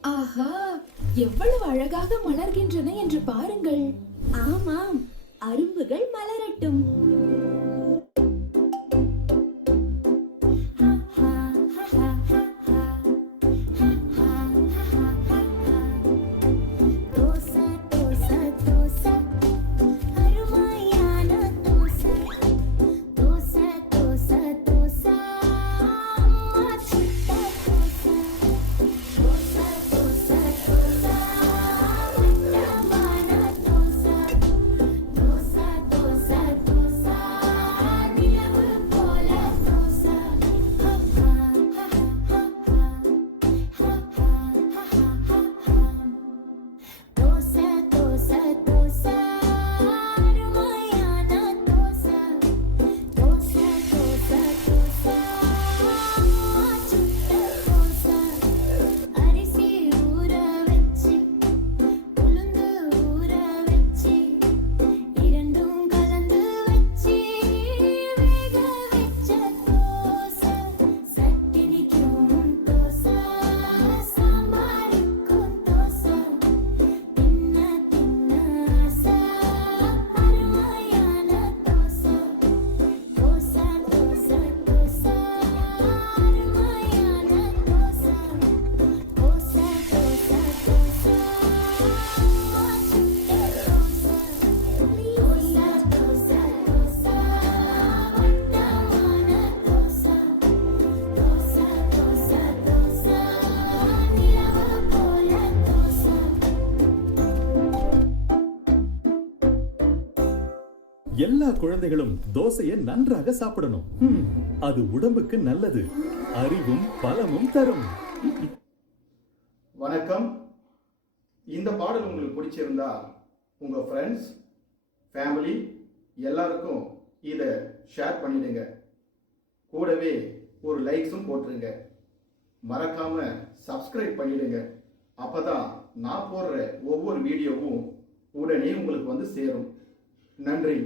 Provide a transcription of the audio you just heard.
ஆஹா, எவ்வளவு அழகாக மலர்கின்றன என்று பாருங்கள். ஆமாம், அரும்புகள் மலரட்டும். தோசை தோசை தோசை அருமையான தோசை. தோசை தோசை தோசை அம்மா சுட்ட தோசை. தோசை தோசை தோசை வட்டமான தோசை. தோசை தோசை தோசை நிலவு போல தோசை. தோசை தோசை தோசை அருமையான தோசை. தோசை தோசை தோசை அம்மா சுட்ட தோசை. அரிசி ஊற வச்சு உளுந்து ஊற வச்சு இரண்டும் கலந்து வச்சு வேக வச்ச தோசை. சட்டினிக்கும் தோசை சாம்பாருக்கும் தோசை. தின்ன தின்ன ஆசை அருமையான தோசை. தோசை தோசை தோசை அருமையான தோசை. தோசை தோசை தோசை அம்மா சுட்ட தோசை. தோசை தோசை தோசை வட்டமான தோசை. தோசை தோசை தோசை நிலவு போல தோசை. எல்லா குழந்தைகளும் தோசையை நன்றாக சாப்பிடணும். அது உடம்புக்கு நல்லது, அறிவும் பலமும் தரும். வணக்கம். இந்த பாடல் உங்களுக்கு பிடிச்சிருந்தா உங்கள் ஃப்ரெண்ட்ஸ் ஃபேமிலி எல்லாருக்கும் இதை ஷேர் பண்ணிடுங்க. கூடவே ஒரு லைக்ஸும் போட்டுருங்க. மறக்காமல் சப்ஸ்கிரைப் பண்ணிடுங்க. அப்போ தான் நான் போடுற ஒவ்வொரு வீடியோவும் உடனே உங்களுக்கு வந்து சேரும். நன்றி.